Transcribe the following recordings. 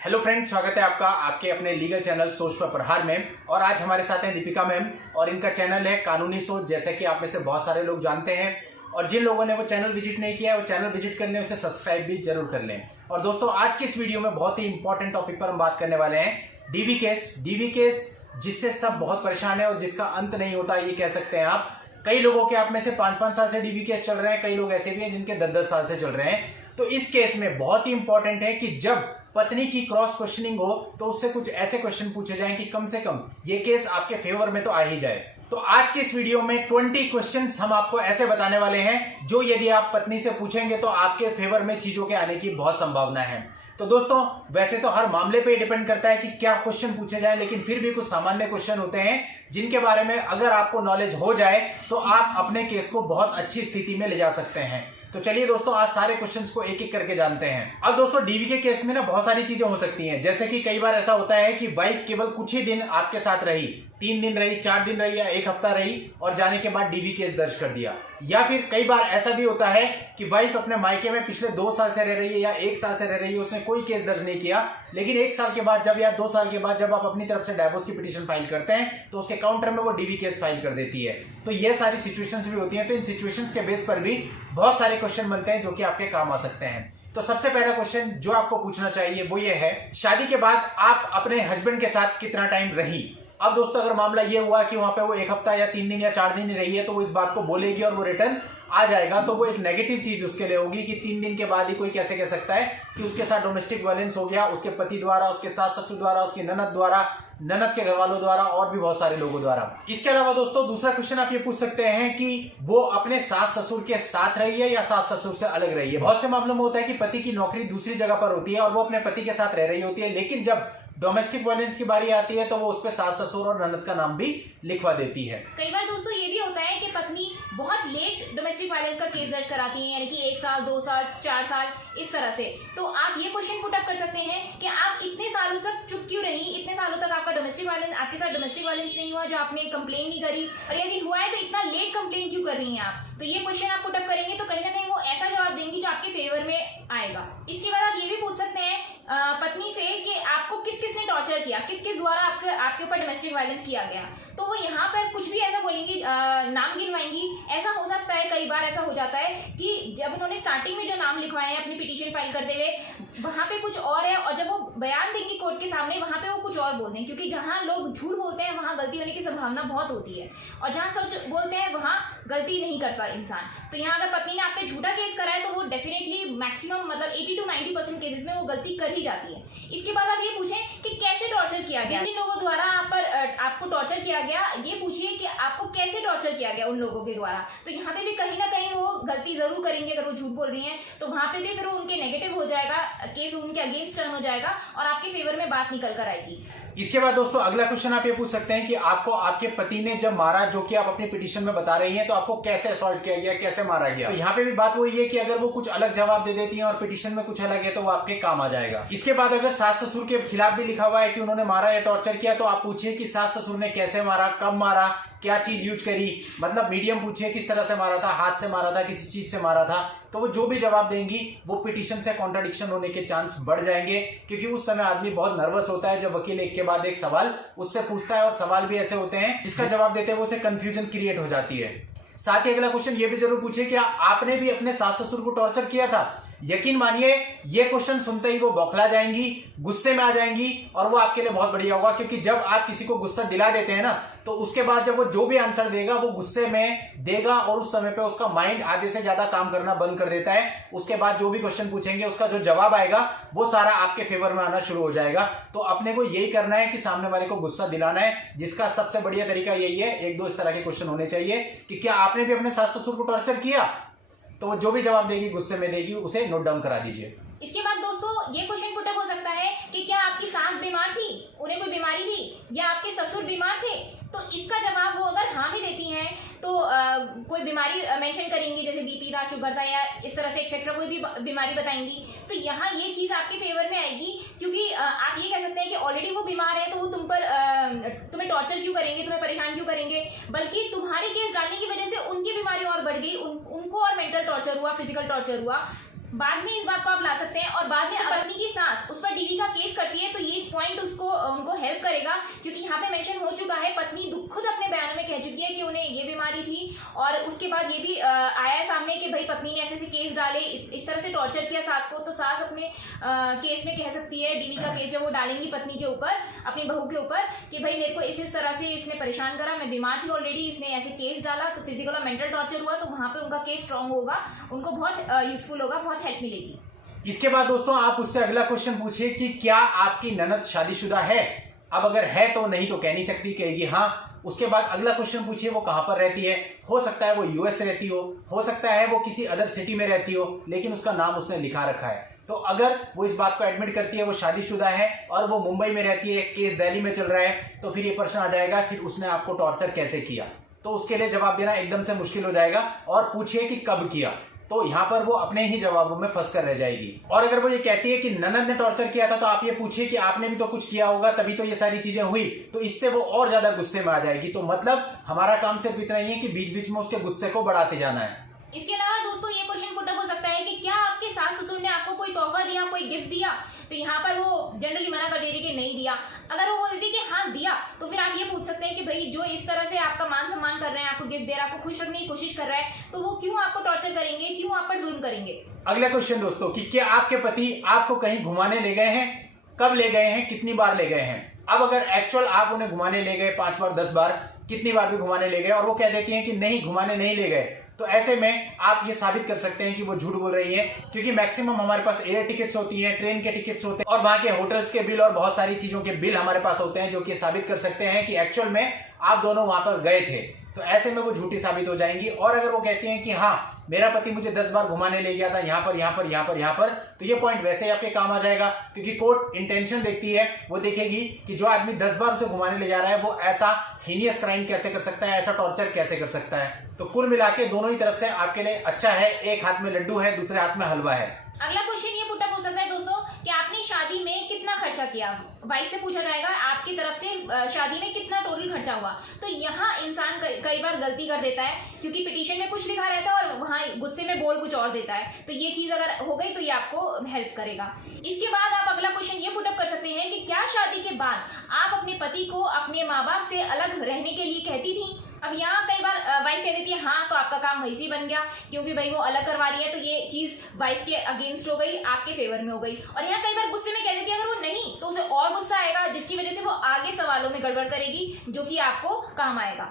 Hello friends, स्वागत है आपका आपके अपने लीगल चैनल सोच पर प्रहार में। और आज हमारे साथ हैं दीपिका मैम और इनका चैनल है कानूनी सोच, जैसे कि आप में से बहुत सारे लोग जानते हैं। और जिन लोगों ने वो चैनल विजिट नहीं किया है वो चैनल विजिट कर लें, उसे सब्सक्राइब भी जरूर कर लें। और दोस्तों, आज की इस वीडियो में बहुत ही इंपॉर्टेंट टॉपिक पर हम बात करने वाले हैं डीवी केस जिससे सब बहुत परेशान है और जिसका अंत नहीं होता, ये कह सकते हैं आप। कई लोगों के आप में से 5-5 साल से डीवी केस चल रहे हैं, कई लोग ऐसे भी हैं जिनके 10-10 साल से चल रहे हैं। तो इस केस में बहुत ही इंपॉर्टेंट है कि जब पत्नी की क्रॉस क्वेश्चनिंग हो तो उससे कुछ ऐसे क्वेश्चन पूछे जाएं कि कम से कम ये केस आपके फेवर में तो आ ही जाए। तो आज की इस वीडियो में 20 क्वेश्चंस हम आपको ऐसे बताने वाले हैं जो यदि आप पत्नी से पूछेंगे तो आपके फेवर में चीजों के आने की बहुत संभावना है। तो दोस्तों, वैसे तो हर मामले पे डिपेंड करता है कि क्या क्वेश्चन पूछे जाए, लेकिन फिर भी कुछ सामान्य क्वेश्चन होते हैं जिनके बारे में अगर आपको नॉलेज हो जाए तो आप अपने केस को बहुत अच्छी स्थिति में ले जा सकते हैं। तो चलिए दोस्तों, आज सारे क्वेश्चंस को एक एक करके जानते हैं। अब दोस्तों, डीवी के केस में ना बहुत सारी चीजें हो सकती हैं, जैसे कि कई बार ऐसा होता है कि वाइफ केवल कुछ ही दिन आपके साथ रही, 3 दिन रही, 4 दिन रही या 1 हफ्ता रही और जाने के बाद डीवी केस दर्ज कर दिया। या फिर कई बार ऐसा भी होता है कि वाइफ अपने मायके में पिछले 2 साल से रह रही है या 1 साल से रह रही है, उसने कोई केस दर्ज नहीं किया, लेकिन 1 साल के बाद जब या 2 साल के बाद जब आप अपनी तरफ से डाइवोर्स की पिटीशन फाइल करते हैं तो उसके काउंटर में वो डीवी केस फाइल कर देती है। तो ये सारी सिचुएशंस भी होती हैं। तो इन सिचुएशंस के बेस पर भी बहुत सारे क्वेश्चन बनते हैं जो कि आपके काम आ सकते हैं। तो सबसे पहला क्वेश्चन जो आपको पूछना चाहिए वो ये है, शादी के बाद आप अपने हस्बैंड के साथ कितना टाइम रही। अब दोस्तों, अगर मामला ये हुआ कि वहां पे वो 1 हफ्ता या 3 दिन या 4 दिन ही रही है तो वो इस बात को बोलेगी और वो रिटर्न आ जाएगा, तो वो एक नेगेटिव चीज उसके लिए होगी कि 3 दिन के बाद ही कोई कैसे कह सकता है कि उसके साथ डोमेस्टिक वायलेंस हो गया, उसके पति द्वारा, उसके सास ससुर द्वारा, उसकी ननद द्वारा, ननद के घर वालों द्वारा और भी बहुत सारे लोगों द्वारा। इसके अलावा दोस्तों, दूसरा क्वेश्चन आप ये पूछ सकते हैं कि वो अपने सास ससुर के साथ रही है या सास ससुर से अलग रही है। बहुत से मामलों में होता है कि पति की नौकरी दूसरी जगह पर होती है और वो अपने पति के साथ रह रही होती है, लेकिन जब डोमेस्टिक वायलेंस की बारी आती है तो वो उस पर सास ससुर और ननद का नाम भी लिखवा देती है। कई बार दोस्तों ये भी होता है कि पत्नी बहुत लेट डोमेस्टिक वायलेंस का केस दर्ज कराती है, यानी कि 1 साल, 2 साल, 4 साल इस तरह से। तो आप ये क्वेश्चन पुट अप कर सकते हैं कि आप इतने सालों तक चुप क्यों रही, इतने सालों तक आपका डोमेस्टिक वायलेंस, आपके साथ डोमेस्टिक वायलेंस नहीं हुआ, जो आपने कंप्लेन नहीं करी, और यदि हुआ है तो इतना लेट कंप्लेन क्यों कर रही हैं आप। तो ये क्वेश्चन आप पुट अप करेंगे तो कहीं ना कहीं वो ऐसा जवाब देंगी जो आपके फेवर में आएगा। इसके बाद आप ये भी पूछ सकते हैं पत्नी से कि आपको किस किस ने टॉर्चर किया, किस किस द्वारा आपके ऊपर डोमेस्टिक वायलेंस किया गया। तो वो यहाँ पर कुछ भी ऐसा बोलेंगी, नाम गिनवाएंगी। ऐसा हो सकता है, कई बार ऐसा हो जाता है कि जब उन्होंने स्टार्टिंग में जो नाम लिखवाए हैं अपनी पिटीशन फाइल करते हुए, वहां पे कुछ और है, और जब वो बयान देंगी कोर्ट के सामने वहां पे वो कुछ और बोल दें, क्योंकि जहां लोग झूठ बोलते हैं वहां गलती होने की संभावना बहुत होती है, और जहां सच बोलते हैं वहां गलती नहीं करता इंसान। तो यहाँ अगर पत्नी ने आप पे झूठा केस करा है तो वो डेफिनेटली मैक्सिमम मतलब 80 to 90% केसेस में वो गलती कर ही जाती है। इसके बाद आप ये पूछें कि कैसे टॉर्चर किया गया, जिन लोगों द्वारा आपको टॉर्चर किया गया, ये पूछिए कि आपको कैसे टॉर्चर किया गया उन लोगों के द्वारा। तो यहाँ पे भी कहीं ना कहीं वो गलती जरूर करेंगे, अगर वो झूठ बोल रही हैं तो वहां पे भी फिर उनके नेगेटिव हो जाएगा, केस उनके अगेंस्ट टर्न हो जाएगा और आपके फेवर में बात निकल कर आएगी। इसके बाद दोस्तों, अगला क्वेश्चन आप ये पूछ सकते हैं कि आपको आपके पति ने जब मारा, जो कि आप अपनी पिटीशन में बता रही हैं, तो आपको कैसे असॉल्ट किया गया, कैसे मारा गया। तो यहाँ पे भी बात वही है कि अगर वो कुछ अलग जवाब दे देती हैं और पिटीशन में कुछ अलग है तो वो आपके काम आ जाएगा। इसके बाद अगर सास ससुर के खिलाफ भी लिखा हुआ है कि उन्होंने मारा या टॉर्चर किया, तो आप पूछिए कि सास ससुर ने कैसे मारा, कब मारा, क्या चीज यूज करी, मतलब मीडियम पूछिए किस तरह से मारा था, हाथ से मारा था, किसी चीज से मारा था। तो वो जो भी जवाब देंगी वो पिटीशन से कॉन्ट्राडिक्शन होने के चांस बढ़ जाएंगे, क्योंकि उस समय आदमी बहुत नर्वस होता है जब वकील एक के बाद एक सवाल उससे पूछता है, और सवाल भी ऐसे होते हैं जिसका जवाब देते हैं वो उसे कंफ्यूजन क्रिएट हो जाती है। साथ ही अगला क्वेश्चन ये भी जरूर पूछिए कि आपने भी अपने सास ससुर को टॉर्चर किया था। यकीन मानिए ये क्वेश्चन सुनते ही वो बौखला जाएंगी, गुस्से में आ जाएंगी, और वो आपके लिए बहुत बढ़िया होगा, क्योंकि जब आप किसी को गुस्सा दिला देते हैं ना, तो उसके बाद जब वो जो भी आंसर देगा वो गुस्से में देगा और उस समय पे उसका माइंड आधे से ज्यादा काम करना बंद कर देता है। उसके बाद जो भी क्वेश्चन पूछेंगे उसका जो जवाब आएगा वो सारा आपके फेवर में आना शुरू हो जाएगा। तो अपने को यही करना है कि सामने वाले को गुस्सा दिलाना है, जिसका सबसे बढ़िया तरीका यही है। 1-2 इस तरह के क्वेश्चन होने चाहिए कि क्या आपने भी अपने सास ससुर को टॉर्चर किया, तो वो जो भी जवाब देगी गुस्से में देगी, उसे नोट डाउन करा दीजिए। इसके बाद दोस्तों ये क्वेश्चन पुटअप हो सकता है कि क्या आपकी सास बीमार थी, उन्हें कोई बीमारी थी, या आपके ससुर बीमार थे। तो इसका जवाब वो अगर हाँ भी देती हैं तो कोई बीमारी मेंशन करेंगी, जैसे बीपी था, शुगर था, या इस तरह से एक्सेट्रा कोई भी बीमारी बताएंगी। तो यहाँ ये चीज आपके फेवर में आएगी, क्योंकि आप ये कह सकते हैं कि ऑलरेडी वो बीमार है तो वो तुम्हें टॉर्चर क्यों करेंगे, तुम्हें परेशान क्यों करेंगे, बल्कि तुम्हारे केस डालने की वजह से उनकी बीमारी और बढ़ गई, उनको और मेंटल टॉर्चर हुआ, फिजिकल टॉर्चर हुआ। बाद में इस बात को आप ला सकते हैं, और बाद में पत्नी की सास उस पर डीवी का केस करती पड़ेगा, क्योंकि यहाँ पे मेंशन हो चुका है, पत्नी खुद अपने बयानों में कह चुकी है कि उन्हें ये बीमारी थी। और उसके बाद ये भी आया है सामने कि भाई पत्नी ने ऐसे ऐसे केस डाले, इस तरह से टॉर्चर किया सास को, तो सास अपने केस में कह सकती है, डीवी का केस जब वो डालेंगी पत्नी के ऊपर, अपनी बहू के ऊपर, कि भाई मेरे को इस तरह से इसने परेशान करा, मैं बीमार थी ऑलरेडी, इसने ऐसे केस डाला, तो फिजिकल और मेंटल टॉर्चर हुआ, तो वहां पे उनका केस स्ट्रांग होगा, उनको बहुत यूजफुल होगा, बहुत हेल्प मिलेगी। इसके बाद दोस्तों आप उससे अगला क्वेश्चन पूछिए कि क्या आपकी ननद शादीशुदा है। अब अगर है तो नहीं तो कह नहीं सकती, कहेगी हाँ। उसके बाद अगला क्वेश्चन पूछिए वो कहां पर रहती है। हो सकता है वो यूएस रहती हो सकता है वो किसी अदर सिटी में रहती हो, लेकिन उसका नाम उसने लिखा रखा है। तो अगर वो इस बात को एडमिट करती है वो शादीशुदा है और वो मुंबई में रहती है, केस दिल्ली में चल रहा है, तो फिर ये प्रश्न आ जाएगा कि उसने आपको टॉर्चर कैसे किया। तो उसके लिए जवाब देना एकदम से मुश्किल हो जाएगा, और पूछिए कि कब किया, तो यहां पर वो अपने ही जवाबों में फंस कर रह जाएगी। और अगर वो ये कहती है कि ननद ने टॉर्चर किया था, तो आप ये पूछिए कि आपने भी तो कुछ किया होगा तभी तो ये सारी चीजें हुई, तो इससे वो और ज्यादा गुस्से में आ जाएगी। तो मतलब हमारा काम सिर्फ इतना ही है कि बीच बीच में उसके गुस्से को बढ़ाते जाना है। इसके अलावा दोस्तों ये क्वेश्चन पुटअप हो सकता है कि क्या आपके सास ससुर ने आपको कोई तोहफा दिया, कोई गिफ्ट दिया, तो यहाँ पर वो जनरली मना कर दे रही कि नहीं दिया। अगर वो बोलती कि हाँ दिया, तो फिर आप ये पूछ सकते हैं कि भाई जो इस तरह से आपका मान सम्मान कर रहे हैं, आपको गिफ्ट दे रहा है, आपको खुश रखने की कोशिश कर रहा है, तो वो क्यों आपको टॉर्चर करेंगे, क्यों आप पर जुल्म करेंगे। अगला क्वेश्चन दोस्तों कि क्या आपके पति आपको कहीं घुमाने ले गए हैं, कब ले गए हैं, कितनी बार ले गए हैं। अब अगर एक्चुअल आप उन्हें घुमाने ले गए 5 बार 10 बार, कितनी बार भी घुमाने ले गए, और वो कह देती हैं कि नहीं घुमाने नहीं ले गए, तो ऐसे में आप ये साबित कर सकते हैं कि वो झूठ बोल रही है। क्योंकि मैक्सिमम हमारे पास एयर टिकट्स होती हैं, ट्रेन के टिकट्स होते हैं, और वहां के होटल्स के बिल और बहुत सारी चीजों के बिल हमारे पास होते हैं, जो कि साबित कर सकते हैं कि एक्चुअल में आप दोनों वहां पर गए थे। तो ऐसे में वो झूठी साबित हो जाएंगी। और अगर वो कहती हैं कि हाँ मेरा पति मुझे 10 बार घुमाने ले गया था, यहाँ पर यहाँ पर यहाँ पर यहाँ पर, तो ये पॉइंट वैसे ही आपके काम आ जाएगा। क्योंकि कोर्ट इंटेंशन देखती है, वो देखेगी कि जो आदमी 10 बार उसे घुमाने ले जा रहा है वो ऐसा हीनियस क्राइम कैसे कर सकता है, ऐसा टॉर्चर कैसे कर सकता है। तो कुल मिला के दोनों ही तरफ से आपके लिए अच्छा है, एक हाथ में लड्डू है, दूसरे हाथ में हलवा है। अगला क्वेश्चन ये पुटअप हो सकता है दोस्तों कि आपने शादी में कितना खर्चा किया। वाइफ से पूछा जाएगा आपकी तरफ से शादी में कितना टोटल खर्चा हुआ। तो यहाँ इंसान कई बार गलती कर देता है, क्योंकि पिटीशन में कुछ लिखा रहता है और वहाँ गुस्से में बोल कुछ और देता है। तो ये चीज अगर हो गई तो ये आपको हेल्प करेगा। इसके बाद आप अगला क्वेश्चन ये पुटअप कर सकते हैं कि क्या शादी के बाद आप अपने पति को अपने माँ बाप से अलग रहने के लिए कहती थी। अब यहाँ कई बार वाइफ कह देती है हाँ, तो आपका काम वैसे ही बन गया, क्योंकि भाई वो अलग करवा रही है, तो ये चीज वाइफ के अगेंस्ट हो गई, आपके फेवर में हो गई। और यहाँ कई बार गुस्से में कह देती है, अगर वो नहीं तो उसे और गुस्सा आएगा, जिसकी वजह से वो आगे सवालों में गड़बड़ करेगी, जो कि आपको काम आएगा।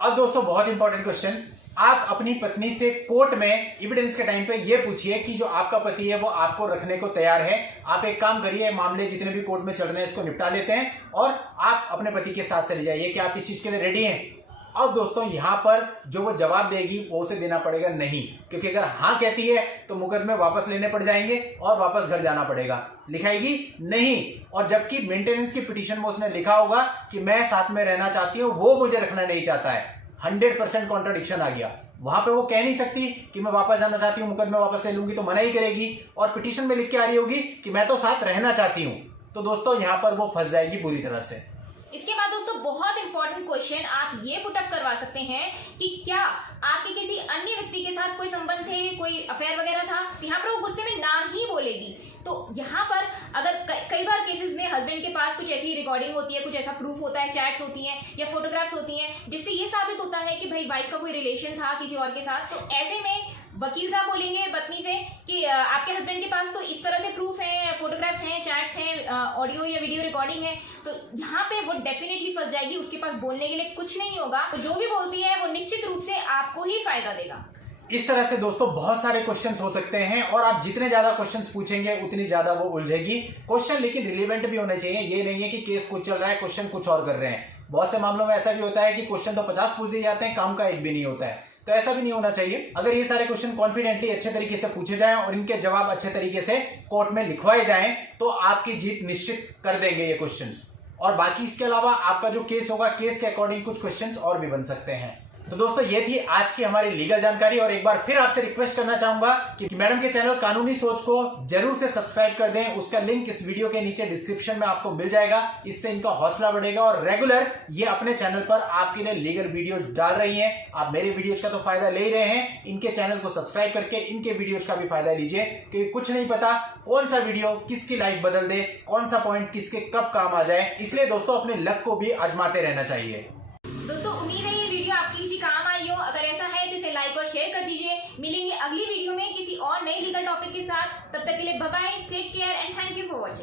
अब दोस्तों बहुत इंपॉर्टेंट क्वेश्चन, आप अपनी पत्नी से कोर्ट में एविडेंस के टाइम पे ये पूछिए कि जो आपका पति है वो आपको रखने को तैयार है। आप एक काम करिए, मामले जितने भी कोर्ट में चल रहे हैं इसको निपटा लेते हैं और आप अपने पति के साथ चले जाइए कि आप इस चीज के लिए रेडी हैं। अब दोस्तों यहाँ पर जो वो जवाब देगी वो उसे देना पड़ेगा नहीं, क्योंकि अगर हाँ कहती है तो मुकदमे वापस लेने पड़ जाएंगे और वापस घर जाना पड़ेगा। लिखाएगी नहीं, और जबकि मेंटेनेंस की पिटीशन में उसने लिखा होगा कि मैं साथ में रहना चाहती हूँ, वो मुझे रखना नहीं चाहता है। 100% कॉन्ट्रडिक्शन आ गया। वहां पे वो कह नहीं सकती कि मैं वापस जाना चाहती हूँ, मुकदमे वापस ले लूंगी, तो मना ही करेगी। और पिटीशन में लिख के आ रही होगी कि मैं तो साथ रहना चाहती हूँ, तो दोस्तों यहाँ पर वो फंस जाएगी बुरी तरह से। इसके बाद दोस्तों बहुत इंपॉर्टेंट क्वेश्चन आप ये पुटअप करवा सकते हैं कि क्या आपके किसी अन्य व्यक्ति के साथ कोई संबंध थे, कोई अफेयर वगैरह था। यहाँ पर वो गुस्से में ना ही बोलेगी। तो यहाँ पर अगर कई बार केसेस में हस्बैंड के पास कुछ ऐसी रिकॉर्डिंग होती है, कुछ ऐसा प्रूफ होता है, चैट्स होती हैं या फोटोग्राफ्स होती हैं, जिससे ये साबित होता है कि भाई वाइफ का कोई रिलेशन था किसी और के साथ। तो ऐसे में वकील साहब बोलेंगे पत्नी से कि आपके हस्बैंड के पास तो इस तरह से प्रूफ है, फोटोग्राफ्स हैं, चैट्स हैं, ऑडियो या वीडियो रिकॉर्डिंग है। तो यहाँ पे वो डेफिनेटली फंस जाएगी, उसके पास बोलने के लिए कुछ नहीं होगा। तो जो भी बोलती है वो निश्चित रूप से आपको ही फायदा देगा। इस तरह से दोस्तों बहुत सारे क्वेश्चंस हो सकते हैं, और आप जितने ज्यादा क्वेश्चंस पूछेंगे उतनी ज्यादा वो उलझेगी। क्वेश्चन लेकिन रिलेवेंट भी होने चाहिए। ये नहीं है कि केस कुछ चल रहा है, क्वेश्चन कुछ और कर रहे हैं। बहुत से मामलों में ऐसा भी होता है कि क्वेश्चन तो 50 पूछ दिए जाते हैं, काम का एक भी नहीं होता है। तो ऐसा भी नहीं होना चाहिए। अगर ये सारे क्वेश्चन कॉन्फिडेंटली अच्छे तरीके से पूछे जाएं और इनके जवाब अच्छे तरीके से कोर्ट में लिखवाए जाएं, तो आपकी जीत निश्चित कर देंगे ये क्वेश्चंस। और बाकी इसके अलावा आपका जो केस होगा, केस के अकॉर्डिंग कुछ क्वेश्चंस और भी बन सकते हैं। तो दोस्तों ये थी आज की हमारी लीगल जानकारी, और एक बार फिर आपसे रिक्वेस्ट करना चाहूंगा कि मैडम के चैनल कानूनी सोच को जरूर से सब्सक्राइब कर दें। उसका लिंक इस वीडियो के नीचे डिस्क्रिप्शन में आपको मिल जाएगा। इससे इनका हौसला बढ़ेगा और रेगुलर ये अपने चैनल पर आपके लिए लीगल वीडियोस डाल रही हैं। आप मेरे वीडियोस का तो फायदा ले ही रहे हैं, इनके चैनल को सब्सक्राइब करके इनके वीडियोस का भी फायदा लीजिए, क्योंकि कुछ नहीं पता कौन सा वीडियो किसकी लाइफ बदल दे, कौन सा पॉइंट किसके कब काम आ जाए। इसलिए दोस्तों अपने लक को भी आजमाते रहना चाहिए।